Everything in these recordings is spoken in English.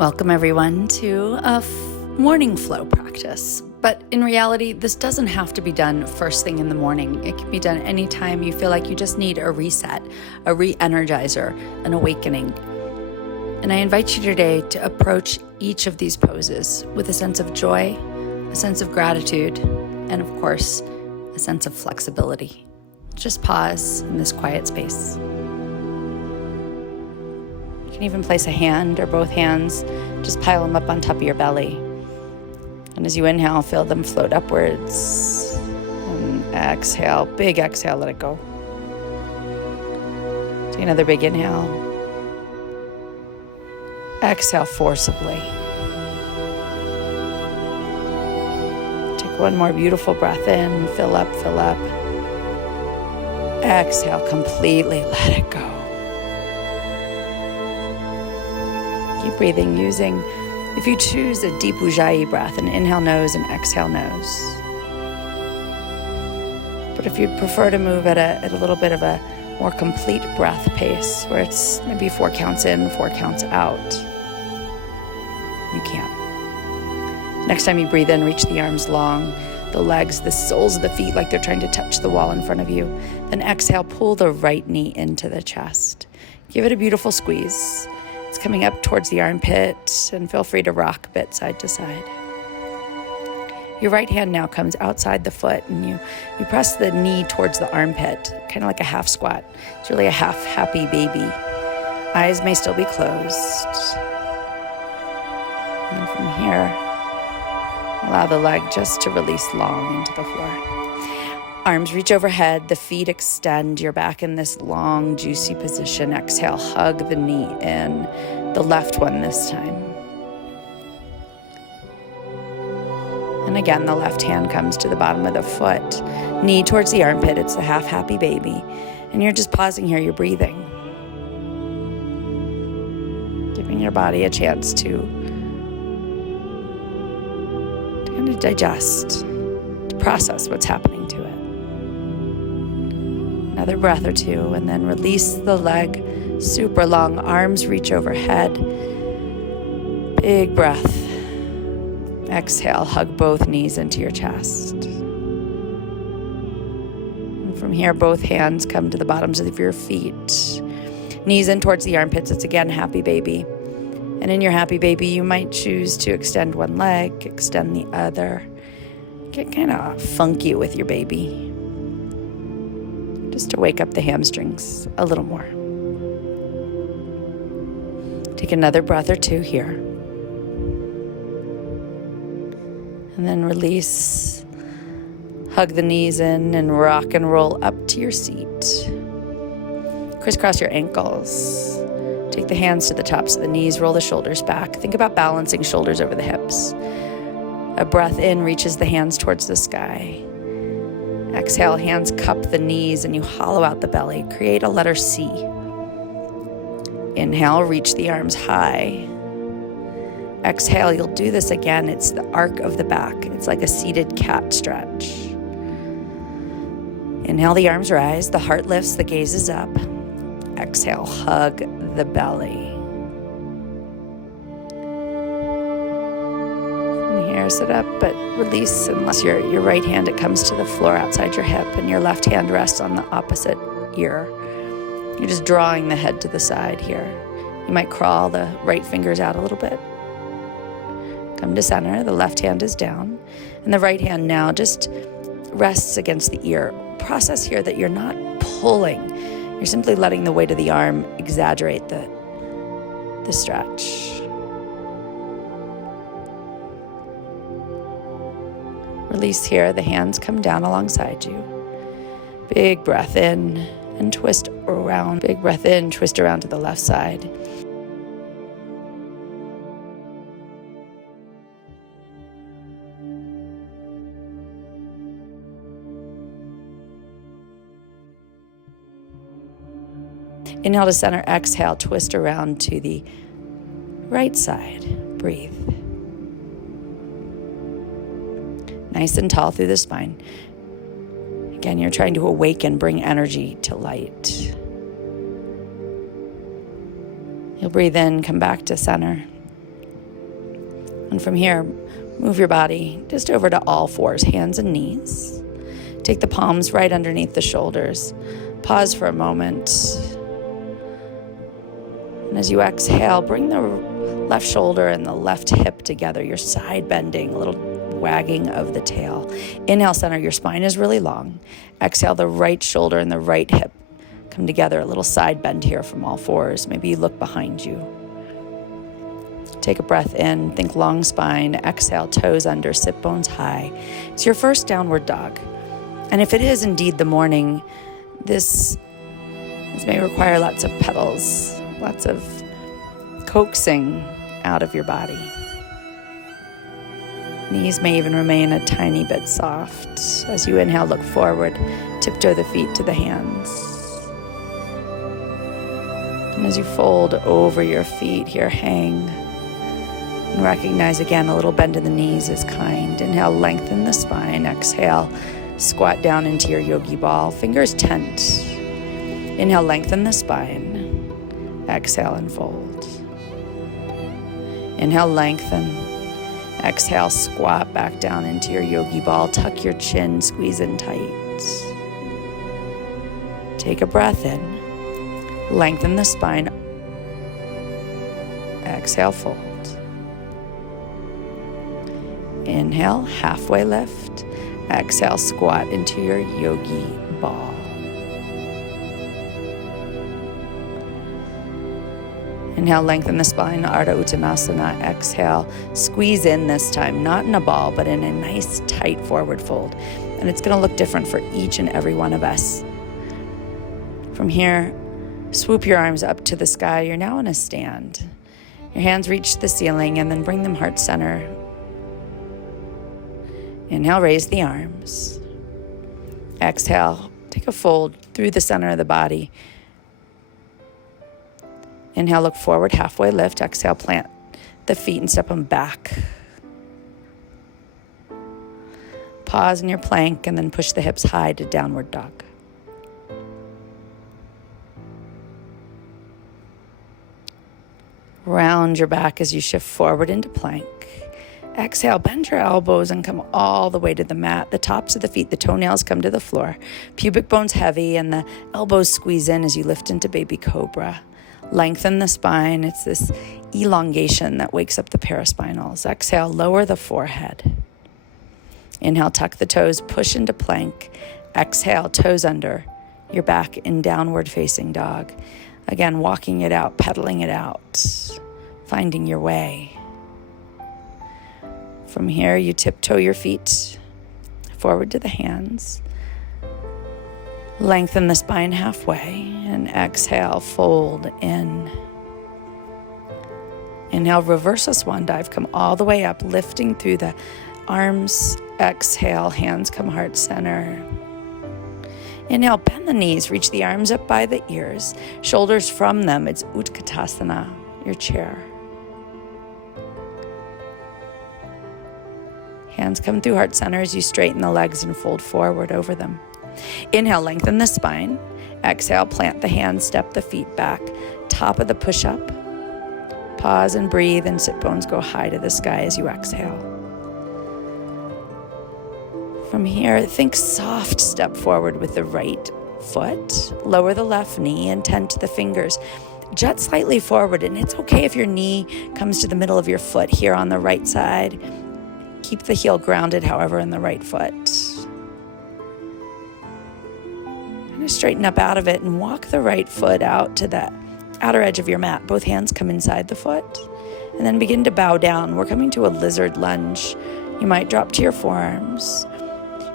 Welcome everyone to a morning flow practice. But in reality, this doesn't have to be done first thing in the morning. It can be done anytime you feel like you just need a reset, a re-energizer, an awakening. And I invite you today to approach each of these poses with a sense of joy, a sense of gratitude, and of course, a sense of flexibility. Just pause in this quiet space. You can even place a hand or both hands, just pile them up on top of your belly. And as you inhale, feel them float upwards. And exhale, big exhale, let it go. Take another big inhale. Exhale forcibly. Take one more beautiful breath in, fill up, fill up. Exhale completely, let it go. Keep breathing using, if you choose, a deep Ujjayi breath, an inhale nose and exhale nose. But if you'd prefer to move at a little bit of a more complete breath pace, where it's maybe 4 counts in, 4 counts out, you can. Next time you breathe in, reach the arms long, the legs, the soles of the feet like they're trying to touch the wall in front of you. Then exhale, pull the right knee into the chest. Give it a beautiful squeeze. It's coming up towards the armpit, and feel free to rock a bit side to side. Your right hand now comes outside the foot, and you press the knee towards the armpit, kind of like a half squat. It's really a half happy baby. Eyes may still be closed. And from here, allow the leg just to release long into the floor. Arms reach overhead, the feet extend, you're back in this long, juicy position. Exhale, hug the knee in, the left one this time. And again, the left hand comes to the bottom of the foot, knee towards the armpit, it's the half happy baby. And you're just pausing here, you're breathing. Giving your body a chance to kind of digest, to process what's happening to it. Another breath or two, and then release the leg, super long, arms reach overhead. Big breath. Exhale, hug both knees into your chest. And from here, both hands come to the bottoms of your feet. Knees in towards the armpits, it's again happy baby. And in your happy baby, you might choose to extend one leg, extend the other. Get kind of funky with your baby, just to wake up the hamstrings a little more. Take another breath or two here. And then release. Hug the knees in and rock and roll up to your seat. Crisscross your ankles. Take the hands to the tops of the knees, roll the shoulders back. Think about balancing shoulders over the hips. A breath in reaches the hands towards the sky. Exhale, hands cup the knees and you hollow out the belly. Create a letter C. Inhale, reach the arms high. Exhale, you'll do this again. It's the arc of the back. It's like a seated cat stretch. Inhale, the arms rise, the heart lifts, the gaze is up. Exhale, hug the belly. Sit up, but release unless your right hand, it comes to the floor outside your hip, and your left hand rests on the opposite ear. You're just drawing the head to the side here. You might crawl the right fingers out a little bit. Come to center, the left hand is down, and the right hand now just rests against the ear. Process here that you're not pulling. You're simply letting the weight of the arm exaggerate the stretch. Release here, the hands come down alongside you. Big breath in and twist around. Big breath in, twist around to the left side. Inhale to center, exhale, twist around to the right side. Breathe. Nice and tall through the spine. Again, you're trying to awaken, bring energy to light. You'll breathe in, come back to center. And from here, move your body just over to all fours, hands and knees. Take the palms right underneath the shoulders. Pause for a moment. And as you exhale, bring the left shoulder and the left hip together. You're side bending, a little wagging of the tail. Inhale, center. Your spine is really long. Exhale, the right shoulder and the right hip come together. A little side bend here from all fours. Maybe you look behind you. Take a breath in. Think long spine. Exhale, toes under, sit bones high. It's your first downward dog. And if it is indeed the morning, this may require lots of pedals, lots of coaxing out of your body. Knees may even remain a tiny bit soft. As you inhale, look forward, tiptoe the feet to the hands. And as you fold over your feet here, hang. And recognize again, a little bend in the knees is kind. Inhale, lengthen the spine. Exhale, squat down into your yogi ball. Fingers tent. Inhale, lengthen the spine. Exhale and fold. Inhale, lengthen. Exhale, squat back down into your yogi ball. Tuck your chin, squeeze in tight. Take a breath in. Lengthen the spine. Exhale, fold. Inhale, halfway lift. Exhale, squat into your yogi ball. Inhale, lengthen the spine, Ardha Uttanasana. Exhale, squeeze in this time, not in a ball, but in a nice, tight forward fold. And it's going to look different for each and every one of us. From here, swoop your arms up to the sky. You're now in a stand. Your hands reach the ceiling and then bring them heart center. Inhale, raise the arms. Exhale, take a fold through the center of the body. Inhale, look forward, halfway lift. Exhale, plant the feet and step them back. Pause in your plank and then push the hips high to downward dog. Round your back as you shift forward into plank. Exhale, bend your elbows and come all the way to the mat. The tops of the feet, the toenails come to the floor. Pubic bones heavy and the elbows squeeze in as you lift into baby cobra. Lengthen the spine. It's this elongation that wakes up the paraspinals. Exhale, lower the forehead. Inhale, tuck the toes, push into plank. Exhale, toes under. You're back in downward facing dog. Again, walking it out, pedaling it out, finding your way. From here, you tiptoe your feet forward to the hands. Lengthen the spine halfway and exhale, fold in. Inhale, reverse a swan dive. Come all the way up, lifting through the arms. Exhale, hands come heart center. Inhale, bend the knees, reach the arms up by the ears. Shoulders from them, it's Utkatasana, your chair. Hands come through heart center as you straighten the legs and fold forward over them. Inhale, lengthen the spine. Exhale, plant the hands, step the feet back. Top of the push-up. Pause and breathe, and sit bones go high to the sky as you exhale. From here, think soft step forward with the right foot. Lower the left knee and tent the fingers. Jut slightly forward, and it's okay if your knee comes to the middle of your foot here on the right side. Keep the heel grounded, however, in the right foot. Kind of straighten up out of it and walk the right foot out to the outer edge of your mat. Both hands come inside the foot. And then begin to bow down. We're coming to a lizard lunge. You might drop to your forearms.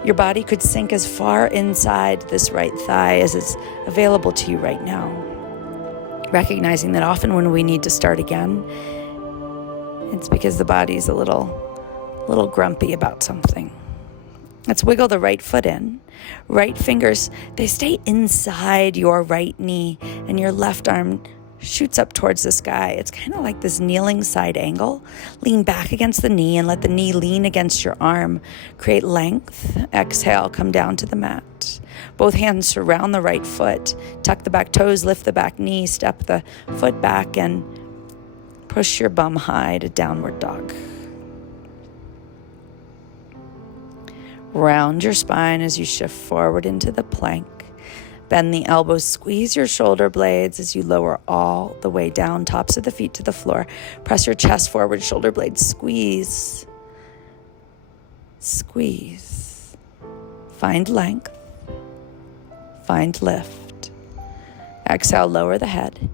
Your body could sink as far inside this right thigh as is available to you right now. Recognizing that often when we need to start again, it's because the body's a little grumpy about something. Let's wiggle the right foot in. Right fingers, they stay inside your right knee, and your left arm shoots up towards the sky. It's kind of like this kneeling side angle. Lean back against the knee and let the knee lean against your arm. Create length. Exhale, come down to the mat. Both hands surround the right foot. Tuck the back toes, lift the back knee, step the foot back, and push your bum high to downward dog. Round your spine as you shift forward into the plank. Bend the elbows, squeeze your shoulder blades as you lower all the way down, tops of the feet to the floor. Press your chest forward, shoulder blades squeeze. Squeeze. Find length. Find lift. Exhale, lower the head.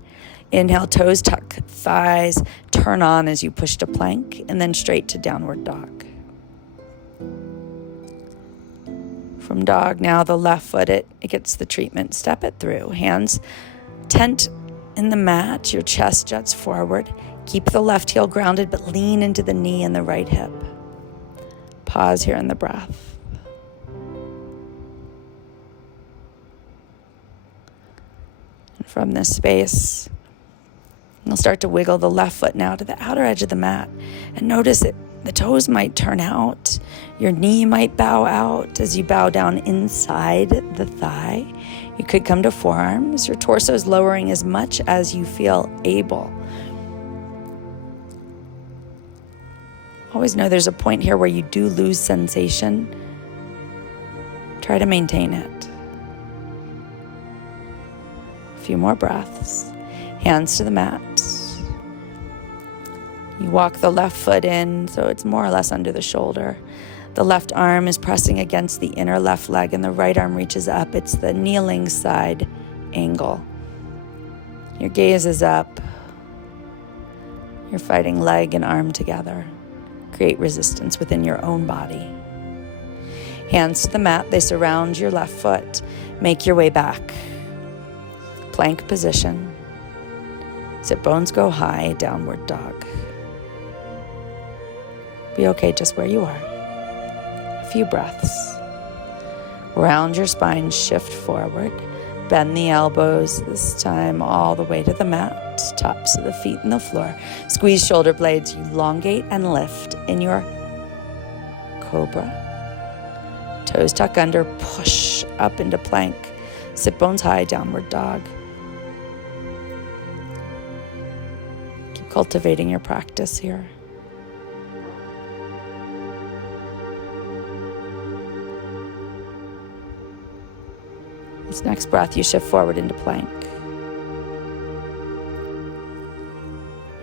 Inhale, toes tuck, thighs turn on as you push to plank, and then straight to downward dog. From dog, now the left foot, it gets the treatment. Step it through. Hands tent in the mat, your chest juts forward. Keep the left heel grounded, but lean into the knee and the right hip. Pause here in the breath. And from this space, you'll start to wiggle the left foot now to the outer edge of the mat. And notice that the toes might turn out. Your knee might bow out as you bow down inside the thigh. You could come to forearms. Your torso is lowering as much as you feel able. Always know there's a point here where you do lose sensation. Try to maintain it. A few more breaths. Hands to the mat. You walk the left foot in, so it's more or less under the shoulder. The left arm is pressing against the inner left leg, and the right arm reaches up. It's the kneeling side angle. Your gaze is up. You're fighting leg and arm together. Create resistance within your own body. Hands to the mat, they surround your left foot. Make your way back. Plank position. Sit bones go high, downward dog. Be okay just where you are. A few breaths. Round your spine, shift forward. Bend the elbows, this time all the way to the mat. Tops of the feet in the floor. Squeeze shoulder blades, elongate and lift in your cobra. Toes tuck under, push up into plank. Sit bones high, downward dog. Keep cultivating your practice here. This next breath, you shift forward into plank.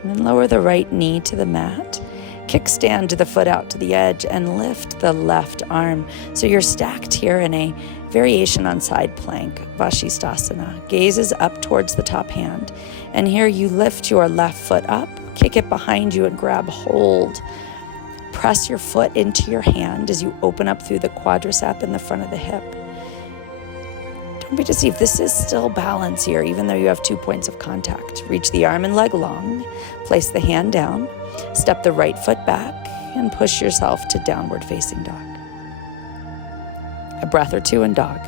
And then lower the right knee to the mat. Kickstand the foot out to the edge and lift the left arm. So you're stacked here in a variation on side plank, Vashisthasana. Gaze is up towards the top hand. And here you lift your left foot up, kick it behind you and grab hold. Press your foot into your hand as you open up through the quadricep in the front of the hip. Don't be deceived, this is still balance here, even though you have 2 points of contact. Reach the arm and leg long, place the hand down, step the right foot back, and push yourself to downward facing dog. A breath or two in dog.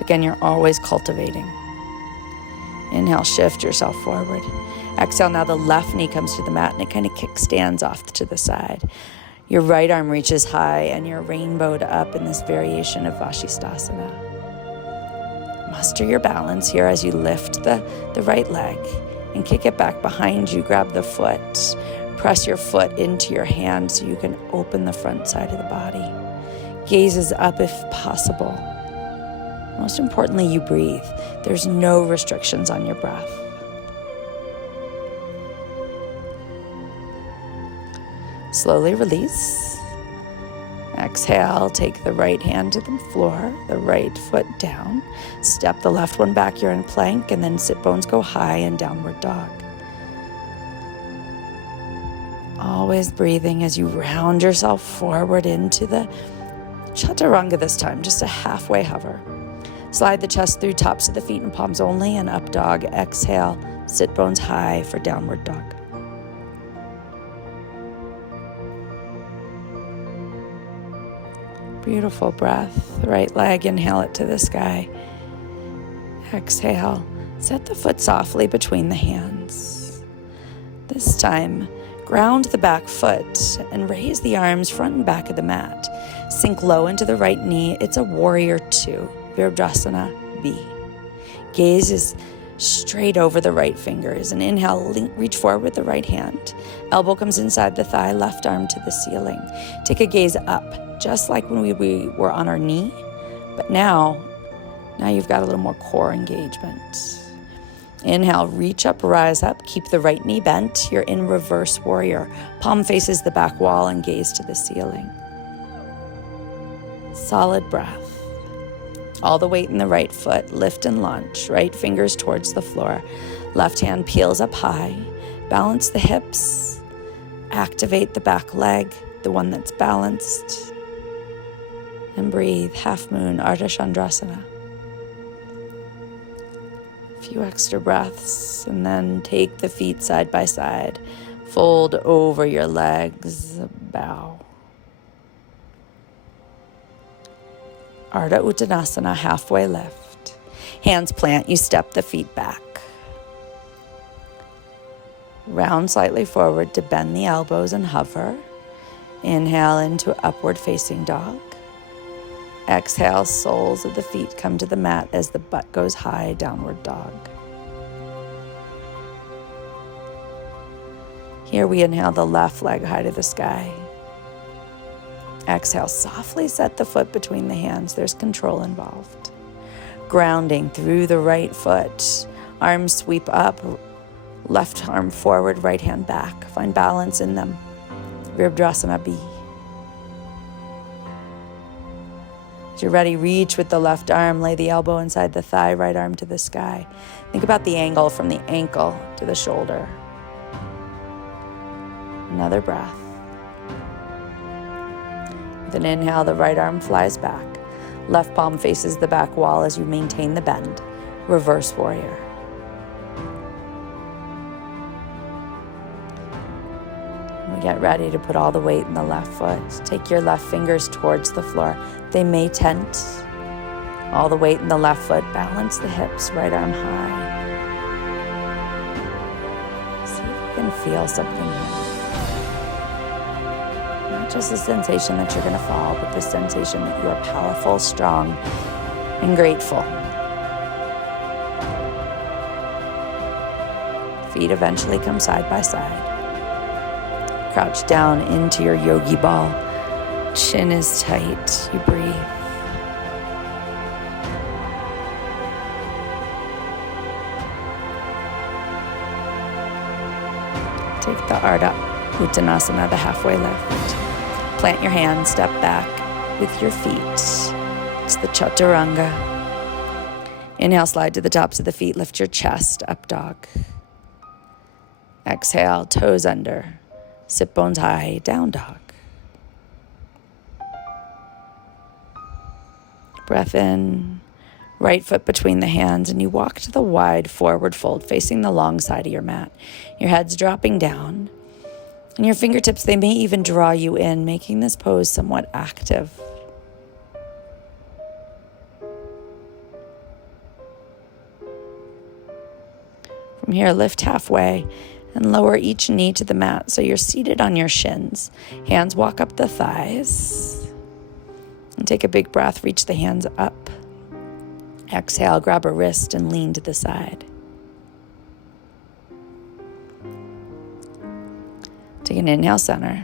Again, you're always cultivating. Inhale, shift yourself forward. Exhale, now the left knee comes to the mat and it kind of kickstands off to the side. Your right arm reaches high and you're rainbowed up in this variation of Vashisthasana. Muster your balance here as you lift the right leg and kick it back behind you. Grab the foot. Press your foot into your hand so you can open the front side of the body. Gaze is up if possible. Most importantly, you breathe. There's no restrictions on your breath. Slowly release. Exhale, take the right hand to the floor, the right foot down. Step the left one back, you're in plank, and then sit bones go high and downward dog. Always breathing as you round yourself forward into the chaturanga this time, just a halfway hover. Slide the chest through tops of the feet and palms only, and up dog. Exhale, sit bones high for downward dog. Beautiful breath. Right leg, inhale it to the sky. Exhale, set the foot softly between the hands. This time, ground the back foot and raise the arms front and back of the mat. Sink low into the right knee. It's a warrior two, Virabhadrasana B. Gaze is straight over the right fingers. And inhale, reach forward with the right hand. Elbow comes inside the thigh, left arm to the ceiling. Take a gaze up. just like when we were on our knee, but now you've got a little more core engagement. Inhale, reach up, rise up, keep the right knee bent. You're in reverse warrior. Palm faces the back wall and gaze to the ceiling. Solid breath. All the weight in the right foot, lift and launch, right fingers towards the floor. Left hand peels up high. Balance the hips. Activate the back leg, the one that's balanced. And breathe, half moon, Ardha Chandrasana. A few extra breaths, and then take the feet side by side. Fold over your legs, bow. Ardha Uttanasana, halfway lift. Hands plant, you step the feet back. Round slightly forward to bend the elbows and hover. Inhale into upward facing dog. Exhale, soles of the feet come to the mat as the butt goes high, downward dog. Here we inhale the left leg high to the sky. Exhale, softly set the foot between the hands. There's control involved. Grounding through the right foot. Arms sweep up, left arm forward, right hand back. Find balance in them. Virabhadrasana B. As you're ready, reach with the left arm, lay the elbow inside the thigh, right arm to the sky. Think about the angle from the ankle to the shoulder. Another breath. With an inhale, the right arm flies back. Left palm faces the back wall as you maintain the bend. Reverse warrior. We get ready to put all the weight in the left foot. Take your left fingers towards the floor. They may tent. All the weight in the left foot. Balance the hips, right arm high. See if you can feel something here. Not just the sensation that you're going to fall, but the sensation that you are powerful, strong, and grateful. Feet eventually come side by side. Crouch down into your yogi ball. Chin is tight. You breathe. Take the Ardha Uttanasana, the halfway lift. Plant your hands, step back with your feet. It's the Chaturanga. Inhale, slide to the tops of the feet. Lift your chest, up dog. Exhale, toes under. Sit bones high, down dog. Breath in, right foot between the hands, and you walk to the wide forward fold facing the long side of your mat. Your head's dropping down, and your fingertips, they may even draw you in, making this pose somewhat active. From here, lift halfway and lower each knee to the mat so you're seated on your shins. Hands walk up the thighs. And take a big breath, reach the hands up. Exhale, grab a wrist and lean to the side. Take an inhale, center.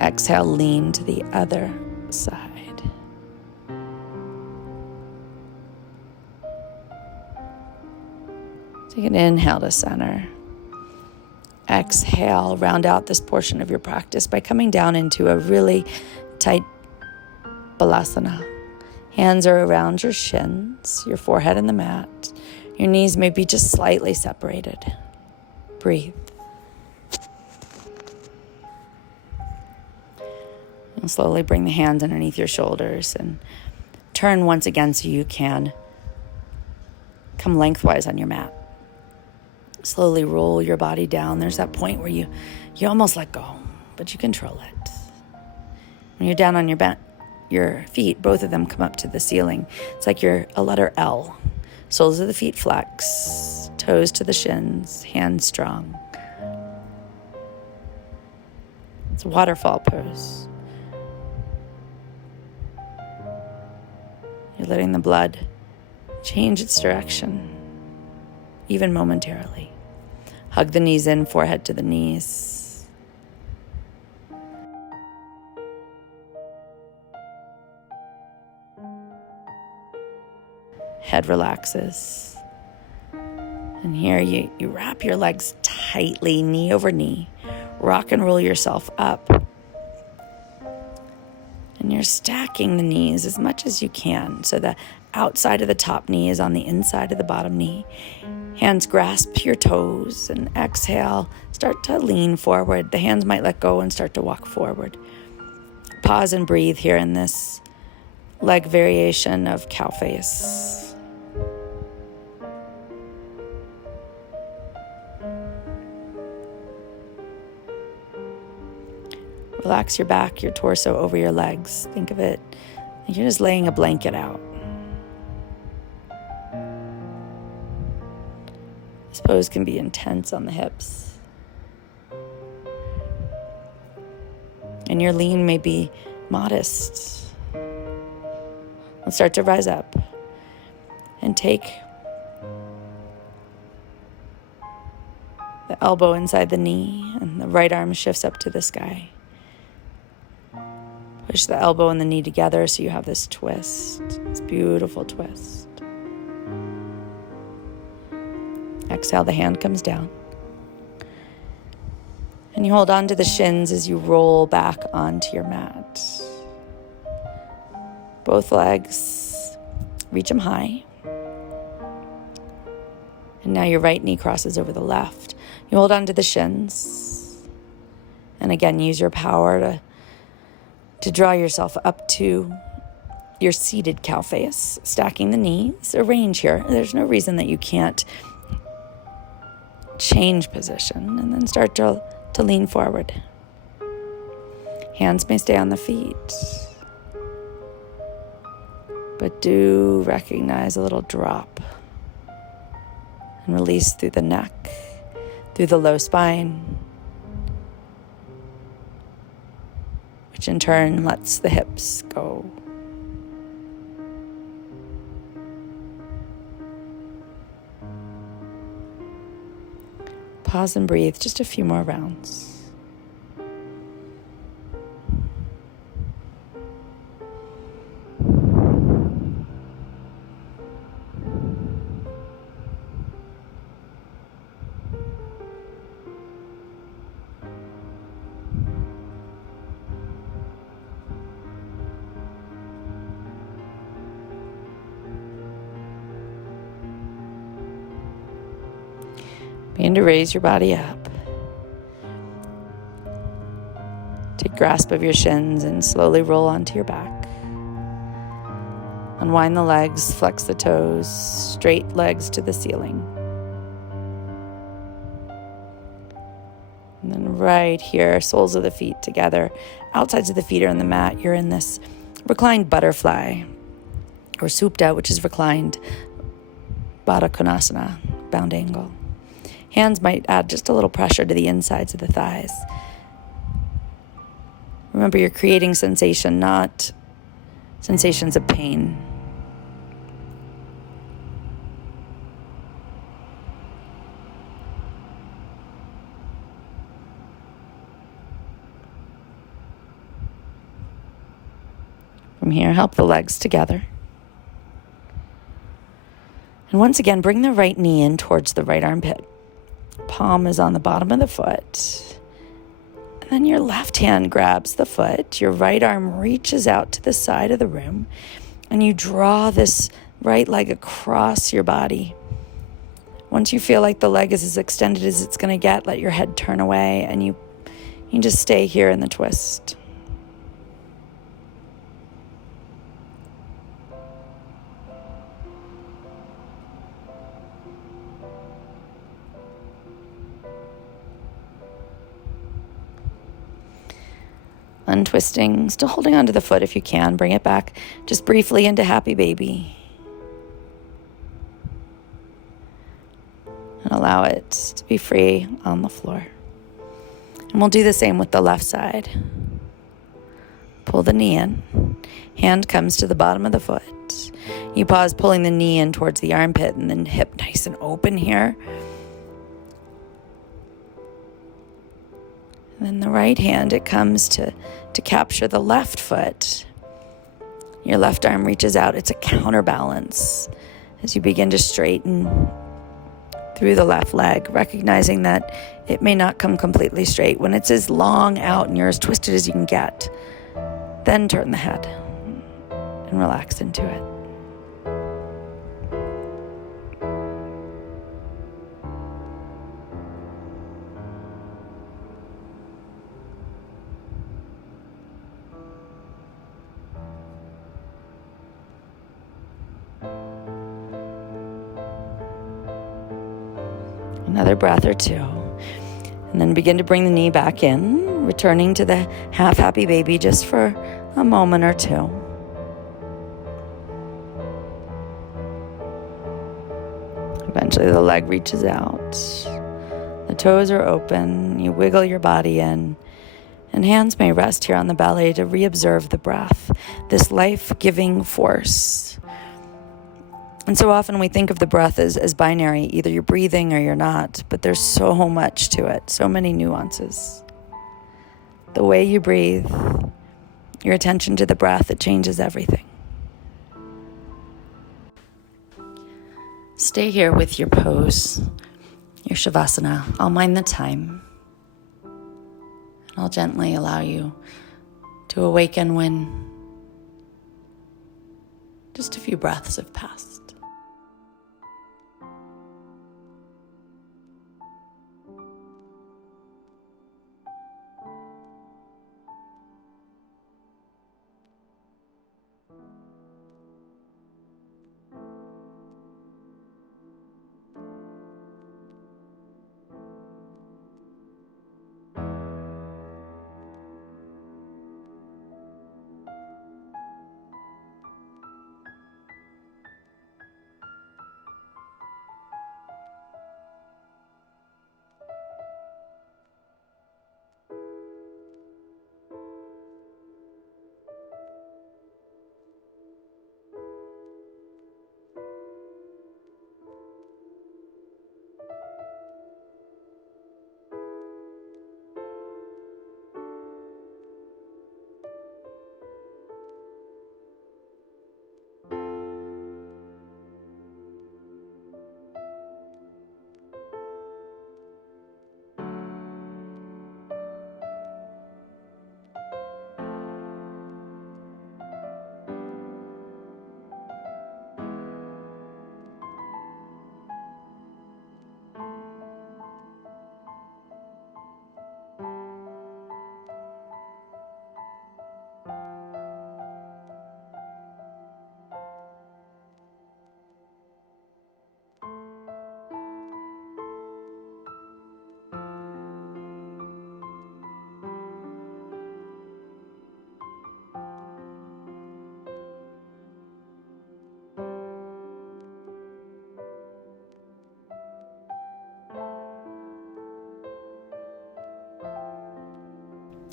Exhale, lean to the other side. Take an inhale to center. Exhale, round out this portion of your practice by coming down into a really tight balasana. Hands are around your shins, your forehead in the mat. Your knees may be just slightly separated. Breathe. And slowly bring the hands underneath your shoulders and turn once again so you can come lengthwise on your mat. Slowly roll your body down. There's that point where you almost let go, but you control it. When you're down on your feet, both of them come up to the ceiling. It's like you're a letter L. Soles of the feet flex, toes to the shins, hands strong. It's a waterfall pose. You're letting the blood change its direction, even momentarily. Hug the knees in, forehead to the knees. Head relaxes. And here you wrap your legs tightly, knee over knee. Rock and roll yourself up. And you're stacking the knees as much as you can. So the outside of the top knee is on the inside of the bottom knee. Hands grasp your toes and exhale. Start to lean forward. The hands might let go and start to walk forward. Pause and breathe here in this leg variation of cow face. Relax your back, your torso over your legs. Think of it like you're just laying a blanket out. This pose can be intense on the hips. And your lean may be modest. Let's start to rise up and take the elbow inside the knee and the right arm shifts up to the sky. Push the elbow and the knee together so you have this twist, this beautiful twist. Exhale, the hand comes down. And you hold on to the shins as you roll back onto your mat. Both legs, reach them high. And now your right knee crosses over the left. You hold on to the shins. And again, use your power to draw yourself up to your seated cow face, stacking the knees. Arrange here. There's no reason that you can't change position, and then start to lean forward. Hands may stay on the feet, but do recognize a little drop and release through the neck, through the low spine, which in turn lets the hips go. Pause and breathe just a few more rounds. Begin to raise your body up. Take grasp of your shins and slowly roll onto your back. Unwind the legs, flex the toes, straight legs to the ceiling. And then right here, soles of the feet together. Outsides of the feet are on the mat. You're in this reclined butterfly, or Supta, which is reclined Baddha Konasana, bound angle. Hands might add just a little pressure to the insides of the thighs. Remember, you're creating sensation, not sensations of pain. From here, help the legs together. And once again, bring the right knee in towards the right armpit. Palm is on the bottom of the foot. And then your left hand grabs the foot. Your right arm reaches out to the side of the room. And you draw this right leg across your body. Once you feel like the leg is as extended as it's going to get, let your head turn away. And you just stay here in the twist. Untwisting, still holding onto the foot if you can. Bring it back just briefly into happy baby. And allow it to be free on the floor. And we'll do the same with the left side. Pull the knee in. Hand comes to the bottom of the foot. You pause, pulling the knee in towards the armpit, and then hip nice and open here. And then the right hand, it comes to capture the left foot. Your left arm reaches out. It's a counterbalance. as you begin to straighten through the left leg, recognizing that it may not come completely straight. When it's as long out and you're as twisted as you can get, then turn the head and relax into it. Another breath or two. And then begin to bring the knee back in, returning to the half-happy baby just for a moment or two. Eventually the leg reaches out. The toes are open. You wiggle your body in. And hands may rest here on the belly to reobserve the breath, this life-giving force. And so often we think of the breath as binary. Either you're breathing or you're not. But there's so much to it, so many nuances. The way you breathe, your attention to the breath, it changes everything. Stay here with your pose, your Shavasana. I'll mind the time. And I'll gently allow you to awaken when just a few breaths have passed.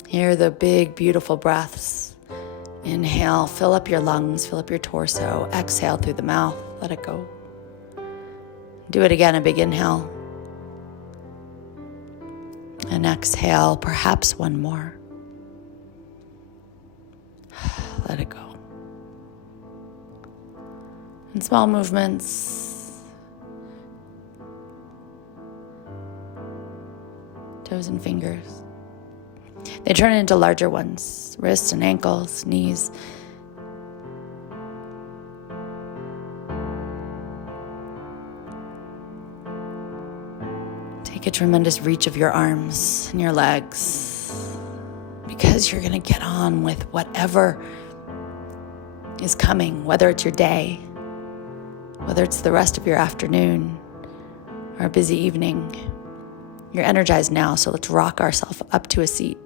Hear the big, beautiful breaths. Inhale, fill up your lungs, fill up your torso. Exhale through the mouth, let it go. Do it again, a big inhale. And exhale, perhaps one more. Let it go. And small movements. Toes and fingers. They turn into larger ones, wrists and ankles, knees. Take a tremendous reach of your arms and your legs, because you're going to get on with whatever is coming, whether it's your day, whether it's the rest of your afternoon or a busy evening. You're energized now, so let's rock ourselves up to a seat.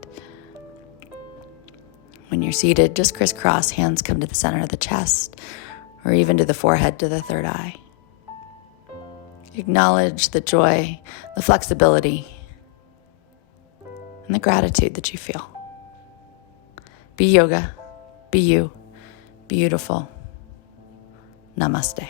When you're seated, just crisscross, hands come to the center of the chest, or even to the forehead, to the third eye. Acknowledge the joy, the flexibility, and the gratitude that you feel. Be yoga, be you, beautiful. Namaste.